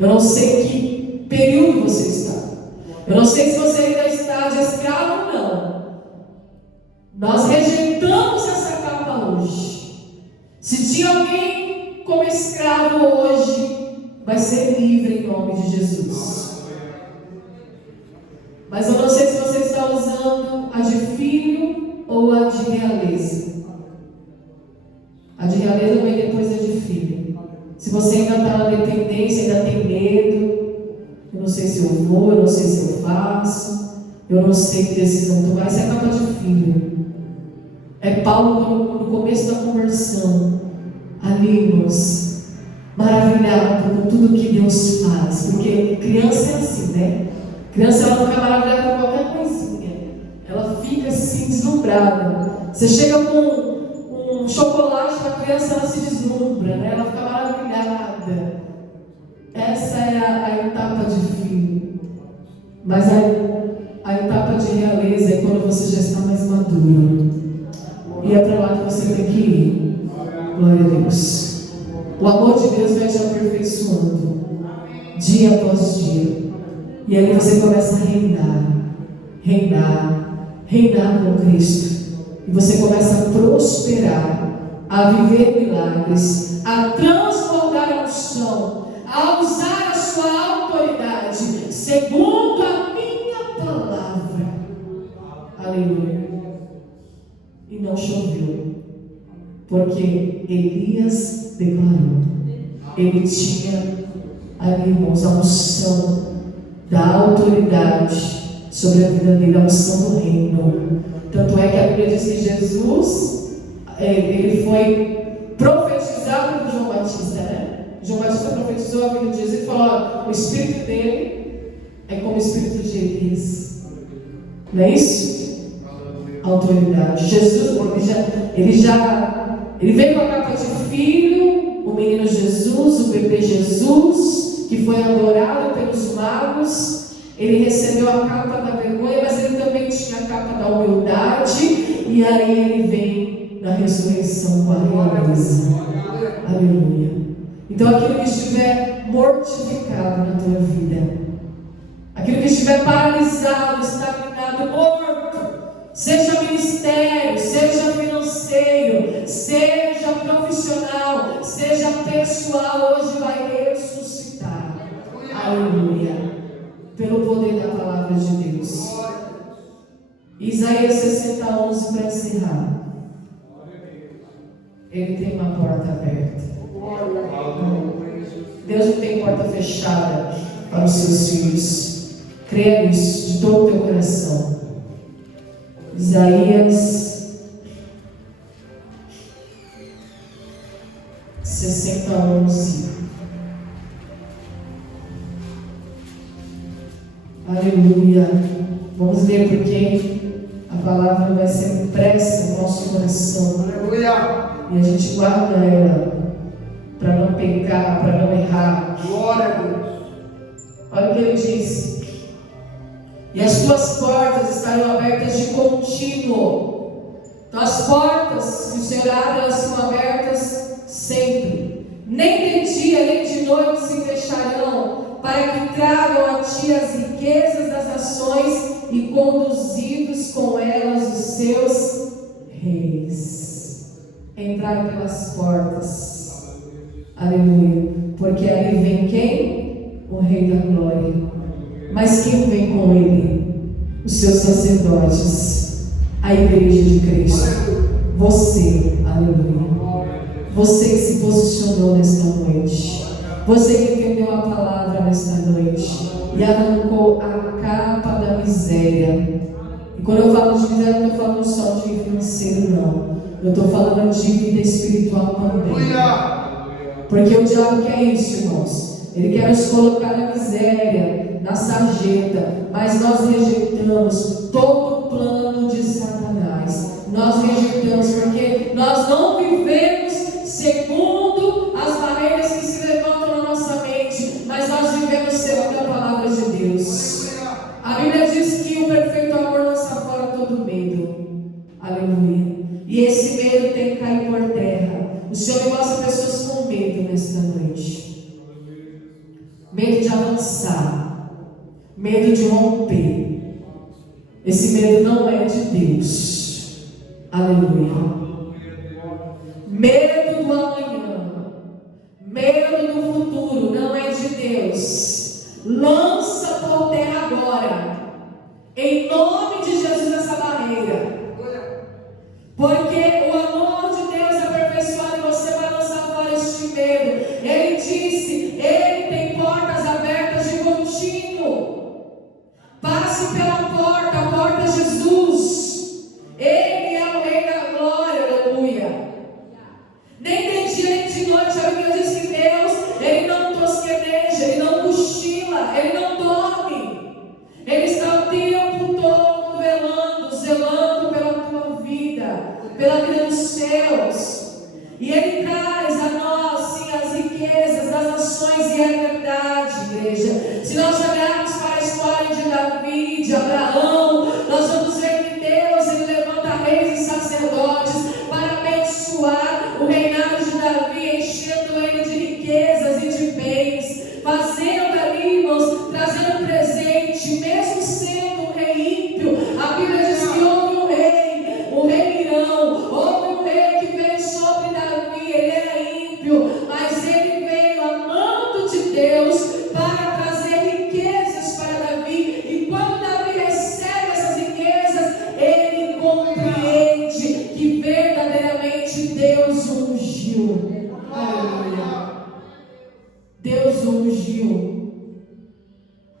Eu não sei em que período você está. Eu não sei se você ainda está de escravo ou não. Nós rejeitamos essa capa hoje. Se tinha alguém como escravo hoje, vai ser livre em nome de Jesus. Mas eu não sei se você está usando a de filho ou a de realeza. A de realeza vem depois da de filho. Se você ainda está na dependência, ainda tem medo, eu não sei se eu vou, eu não sei se eu faço, eu não sei que decisão tomar. Essa é a capa de filho. É Paulo no começo da conversão, ali, irmãos, maravilhado com tudo que Deus faz, porque criança é assim, né? Criança, ela fica maravilhada com qualquer coisinha, ela fica assim deslumbrada. Você chega com um chocolate para a criança, ela se deslumbra, né? Ela fica maravilhada. Essa é a etapa de filho. Mas a etapa de realeza é quando você já está mais maduro. E é para lá que você tem que ir. Glória a Deus. O amor de Deus vai te aperfeiçoando dia após dia. E aí você começa a reinar com Cristo. E você começa a prosperar, a viver milagres, a transbordar a unção, a usar a sua autoridade segundo a minha palavra. Aleluia. E não choveu, porque Elias declarou. Ele tinha ali, irmãos, a unção da autoridade sobre a vida dele, a unção do reino. Tanto é que a Bíblia diz que Jesus, ele foi profetizado por João Batista, né? João Batista profetizou a vida de Jesus e falou: o espírito dele é como o espírito de Elias. Não é isso? Autoridade. Jesus, ele veio com a capa de filho, o menino Jesus, o bebê Jesus, que foi adorado pelos magos. Ele recebeu a capa da vergonha, mas ele também tinha a capa da humildade. E aí ele vem na ressurreição com a realeza. Aleluia. Então aquilo que estiver mortificado na tua vida, aquilo que estiver paralisado, estagnado, morto, seja ministério, seja financeiro, seja profissional, seja pessoal, hoje vai ressuscitar. Aleluia. Pelo poder da palavra de Deus. Isaías 60:11 para encerrar. Ele tem uma porta aberta. Deus não tem porta fechada para os seus filhos. Creia nisso de todo o teu coração. Isaías 60:11. Aleluia. Vamos ler, porque a palavra vai ser impressa no nosso coração. Aleluia. E a gente guarda ela para não pecar, para não errar. Glória a Deus. Olha o que ele diz: e as tuas portas estarão abertas de contínuo. Então as portas que o Senhor abre, elas são abertas sempre. Nem de dia, nem de noite se fecharão, para que tragam a ti as riquezas das nações e conduzidos com elas os seus reis. Entrar pelas portas. Aleluia. Porque ali vem quem? O Rei da Glória. Mas quem vem com ele? Os seus sacerdotes, a igreja de Cristo. Você, aleluia. Você que se posicionou nesta noite. Você que entendeu a palavra nesta noite e arrancou a capa da miséria. E quando eu falo de miséria, não estou falando só de financeiro, não. Eu estou falando de vida espiritual também. Porque o diabo quer isso, irmãos. Ele quer nos colocar na miséria, na sarjeta. Mas nós rejeitamos todo o plano de Satanás. Nós rejeitamos porque nós não vivemos segundo as barreiras que se levantam na nossa mente, mas nós vivemos segundo a palavra de Deus. A Bíblia diz que o perfeito amor lança fora todo medo. Aleluia. E esse medo tem que cair por terra. O Senhor me mostra pessoas com medo nesta noite. medo de avançar, medo de romper. Esse medo não é de Deus. Aleluia. Medo do amanhã, medo do futuro não é de Deus. Lança por terra agora, em nome de Jesus, essa barreira. Porque o amor de Deus é aperfeiçoado e você vai lançar fora este medo. Ele disse, Ele tem portas abertas de contínuo. Passe pela porta, a porta é Jesus. Ele é o Rei da Glória, aleluia. Nem de dia nem de noite, a Bíblia diz que Deus, Ele não tosqueneja, Ele não cochila, Ele não dorme. Ele está o tempo todo velando, zelando pela tua vida, pela vida dos seus. E Ele traz a nós, sim, as riquezas das nações, e é verdade, igreja. Se nós olharmos para a história de Davi, de Abraão, nós vamos ver que Deus, Ele levanta reis e sacerdotes para abençoar o reinado de Davi, enchendo ele de riquezas e de bens, fazendo ali, irmãos, trazendo presente, mesmo sendo um rei ímpio. A Bíblia diz que houve o rei Irão, houve um rei que veio sobre Davi, ele era ímpio, mas ele veio amando de Deus para trazer riquezas para Davi. E quando Davi recebe essas riquezas, ele compreende que verdadeiramente Deus o ungiu. Aleluia. Deus o ungiu.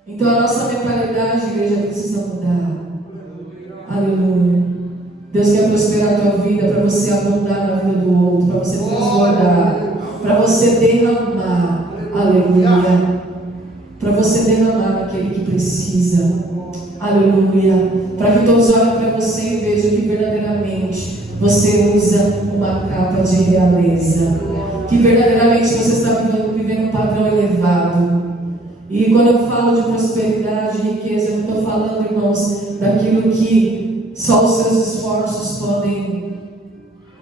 Então a nossa mentalidade, igreja, precisa mudar. Aleluia. Deus quer prosperar a tua vida para você abundar na vida do outro, para você transbordar, para você derramar. Aleluia. Para você derramar naquele que precisa. Aleluia. Para que todos olhem para você e vejam que verdadeiramente você usa uma capa de realeza, que verdadeiramente você está vivendo um padrão elevado. E quando eu falo de prosperidade e riqueza, eu não estou falando, irmãos, daquilo que só os seus esforços podem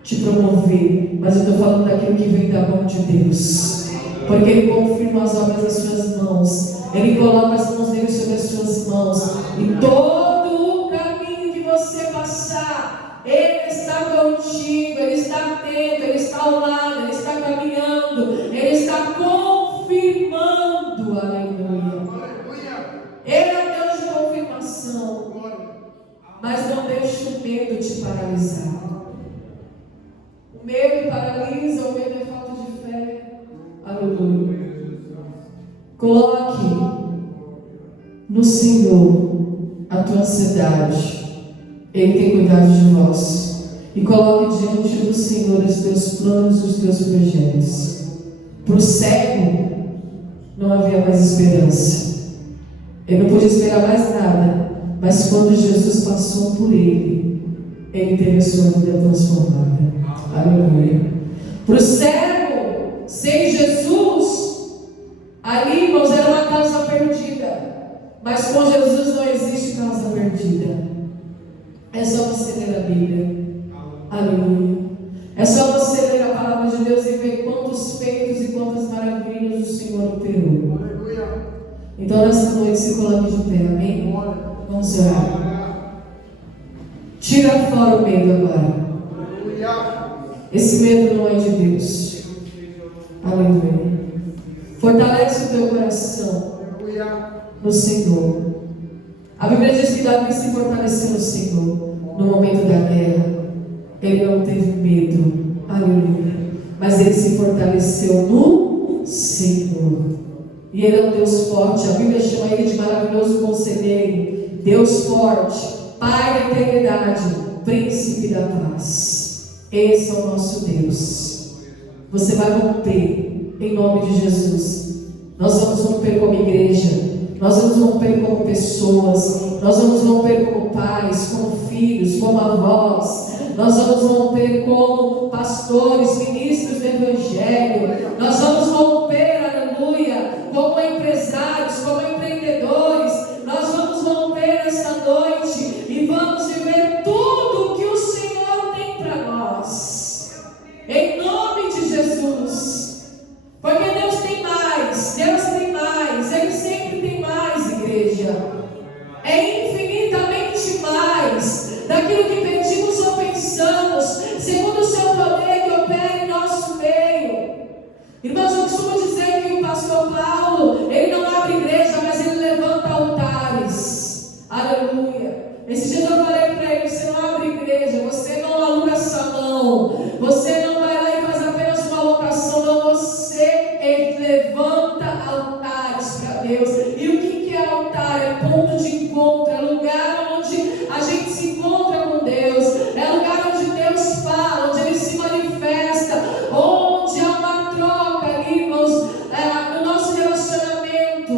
te promover, mas eu estou falando daquilo que vem da mão de Deus, porque Ele confirma as obras das suas mãos, Ele coloca as mãos dele sobre as suas mãos, e todo o caminho que você passar, Ele está contigo, Ele está atento, Ele está ao lado, Ele está caminhando, Ele está confirmando. Aleluia. Ele é o Deus de confirmação, mas não deixe o medo te paralisar. O medo paralisa, o medo é falta de fé. Aleluia. Coloque no Senhor a tua ansiedade, Ele tem cuidado de nós. E coloque diante do Senhor os teus planos e os teus projetos. Para o cego não havia mais esperança, ele não podia esperar mais nada, mas quando Jesus passou por ele teve a sua vida transformada. Aleluia. Para o cego, sem Jesus, ali, irmãos, era uma causa perdida, mas com Jesus não existe causa perdida. É só você ler a Bíblia. Aleluia. É só você ler a palavra de Deus e ver quantos feitos e quantas maravilhas o Senhor operou. Então nessa noite se coloque de pé, amém? Vamos orar. Tira fora o medo agora. Esse medo não é de Deus. Aleluia. Fortalece o teu coração no Senhor. A Bíblia diz que Davi se fortaleceu no Senhor no momento da guerra. Ele não teve medo, aleluia, mas ele se fortaleceu no Senhor. E ele é um Deus forte. A Bíblia chama ele de maravilhoso conselheiro, Deus forte, Pai da eternidade, Príncipe da paz. Esse é o nosso Deus. Você vai romper em nome de Jesus. Nós vamos romper como igreja, nós vamos romper como pessoas, nós vamos romper como pais, como filhos, como avós. Nós vamos romper como pastores, ministros do Evangelho. Nós vamos romper, aleluia, como empresários, como empreendedores. Nós vamos romper esta noite e vamos viver tudo o que o Senhor tem para nós. Em nome de Jesus. Porque Deus tem mais, Deus tem mais. Irmãos, eu costumo dizer que o pastor Paulo, ele não abre igreja, mas ele levanta altares. Aleluia. Esse dia eu falei para ele: você não abre igreja, você não aluga salão, você não vai lá e faz apenas uma locação, não, você levanta altares para Deus. E o que é altar? É ponto de encontro, é lugar onde a gente se encontra com Deus, é lugar onde Deus fala, onde Ele se manifesta, onde há uma troca ali, irmãos, no nosso relacionamento,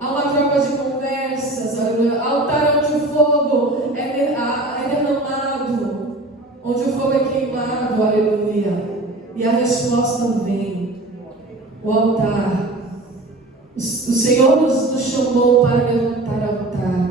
há uma troca de conversas, altar onde o fogo é derramado, onde o fogo é queimado, aleluia, e a resposta vem, o altar. O Senhor nos chamou para levantar altar,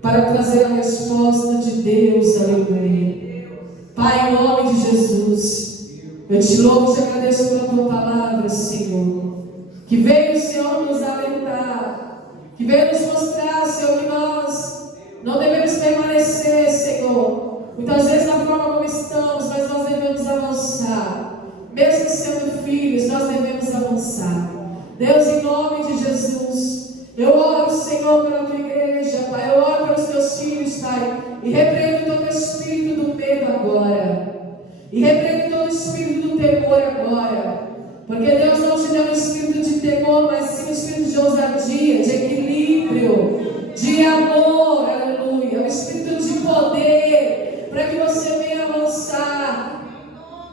para trazer a resposta de Deus, aleluia. Pai, em nome de Jesus, eu te louvo e te agradeço pela tua palavra, Senhor, que veio, Senhor, nos alertar, que veio nos mostrar, Senhor, que nós não devemos permanecer, Senhor, muitas vezes da forma como estamos, mas nós devemos avançar, mesmo sendo filhos, nós devemos avançar. Deus, em nome de Jesus, eu oro, Senhor, pela tua igreja, Pai, eu oro pelos teus filhos, Pai, e repreendo todo espírito do medo agora, e repreendo todo espírito do temor agora, porque Deus não te deu um espírito de temor, mas sim um espírito de ousadia, de equilíbrio, de amor, aleluia, um espírito de poder, para que você venha avançar.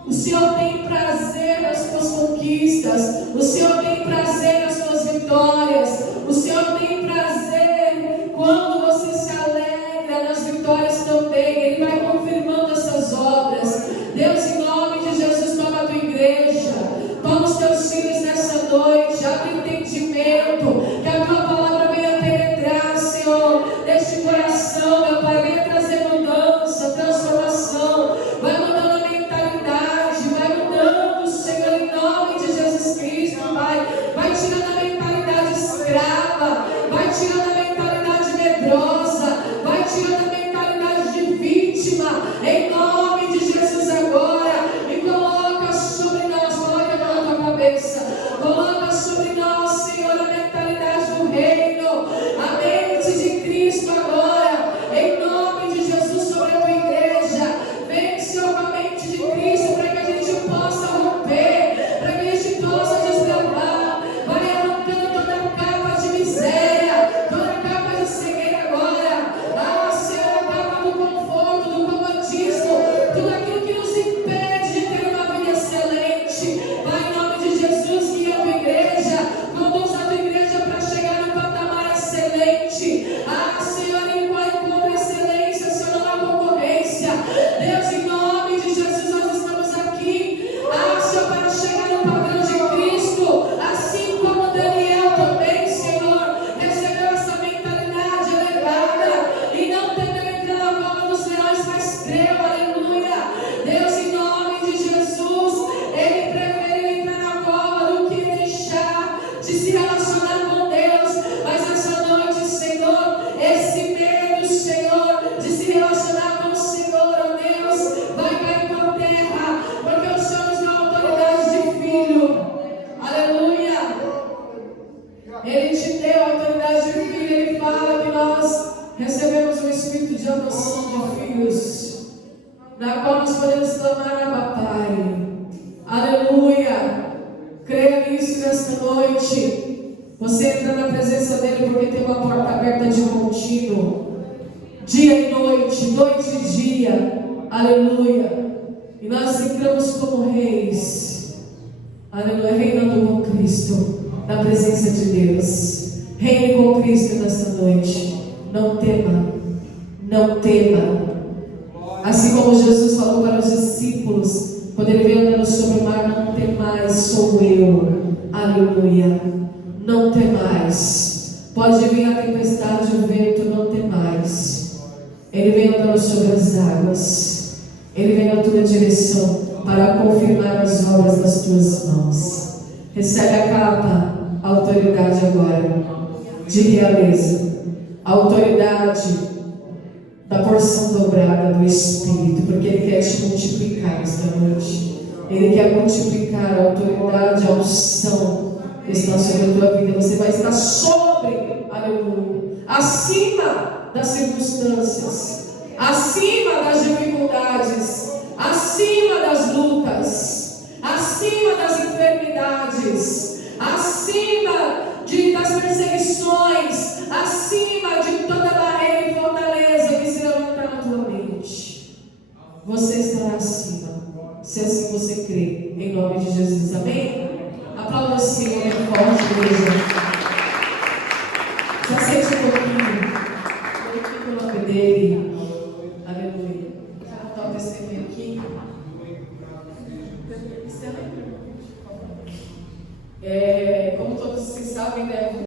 O Senhor tem prazer nas tuas conquistas, o Senhor tem prazer nas tuas vitórias, o Senhor tem prazer quando você se alegra nas vitórias também. Ele vai confirmando essas obras. Deus, em nome de Jesus, toma a tua igreja, toma os teus filhos nessa noite, abre entendimento, que a tua palavra venha penetrar, Senhor, neste coração, meu Pai, venha trazer mudança, transformação, vai mudando a mentalidade, vai mudando, Senhor, em nome de Jesus Cristo, Pai, vai tirando a mentalidade escrava, vai tirando a mentalidade medrosa, vai tirando a mentalidade de vítima, em nome de Jesus agora, e coloca sobre nós, coloca na tua cabeça, coloca sobre nós, Senhor, a mentalidade do reino, a mente de Cristo agora, em nome de Jesus, sobre a tua igreja. Vem, Senhor, com a mente de Cristo, para que a gente possa romper, para que a gente possa desbravar. Vai arrancando toda a capa de miséria, toda a capa de cegueira agora. Ah, Senhor, a capa do conforto, do comodismo, tudo aquilo que nos impede de ter uma vida excelente. Vai, em nome de Jesus, guia a tua igreja, conduz a tua igreja para chegar no patamar excelente. Ah, Senhor, encontra excelência, Senhor, na concorrência. Deus, em nome de Jesus, nós estamos aqui, Senhor, para chegar no padrão de Cristo, assim como Daniel também, Senhor, recebeu essa mentalidade elevada e não temeu entrar na cova dos leões, mas creu, aleluia. Deus, em nome de Jesus, ele preferiu entrar na cova do que deixar de se relacionar com Deus. Mas essa noite, Senhor, esse medo, Senhor, de se relacionar com o Senhor, ó Deus, vai cair por terra, porque o Senhor nos dá autoridade de filho, aleluia. Ele te deu a autoridade de filho. Ele fala que nós recebemos um espírito de adoção de filhos, na qual nós podemos clamar a Pai, aleluia. Creia nisso nesta noite. Você entra na presença dele porque tem uma porta aberta de contínuo, dia e noite, noite e dia, aleluia. E nós entramos como reis, aleluia, reinando com Cristo, na presença de Deus. Reine com Cristo nessa noite. Não tema, não tema. Assim como Jesus falou para os discípulos, quando ele veio andando sobre o mar: não temais, sou eu, aleluia. Não temais. Pode vir a tempestade, o vento, não temais. Ele vem andando sobre as águas, ele vem na tua direção para confirmar as obras das tuas mãos. Recebe a capa, a autoridade agora de realeza, a autoridade da porção dobrada do Espírito, porque ele quer te multiplicar esta noite. Ele quer multiplicar a autoridade, a unção que está sobre a tua vida. Você vai estar sobre, aleluia, acima das circunstâncias, acima das dificuldades, acima das lutas, acima das enfermidades, acima das perseguições, acima de toda barreira e fortaleza que se levantar na tua mente. Você estará acima, se assim você crê, em nome de Jesus. Amém? Aplauda o Senhor bem forte, igreja. Já sente um pouquinho. Glorifica o nome dele. Aleluia. Vou dar um testemunho aqui. Como todos vocês sabem, né,